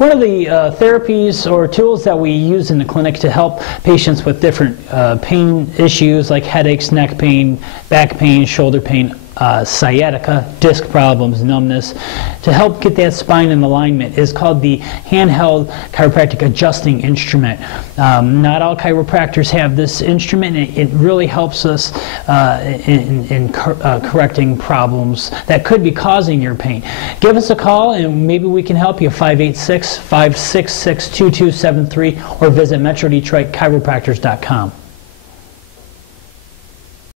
One of the therapies or tools that we use in the clinic to help patients with different pain issues like headaches, neck pain, back pain, shoulder pain, sciatica, disc problems, numbness, to help get that spine in alignment is called the handheld chiropractic adjusting instrument. Not all chiropractors have this instrument. It really helps us in correcting problems that could be causing your pain. Give us a call and maybe we can help you. 586-566-2273 or visit MetroDetroitChiropractors.com.